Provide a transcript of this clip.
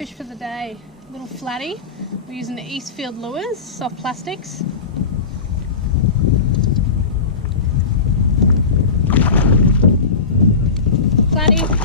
fish for the day. Little flatty. We're using the Eastfield lures, soft plastics. Flatty.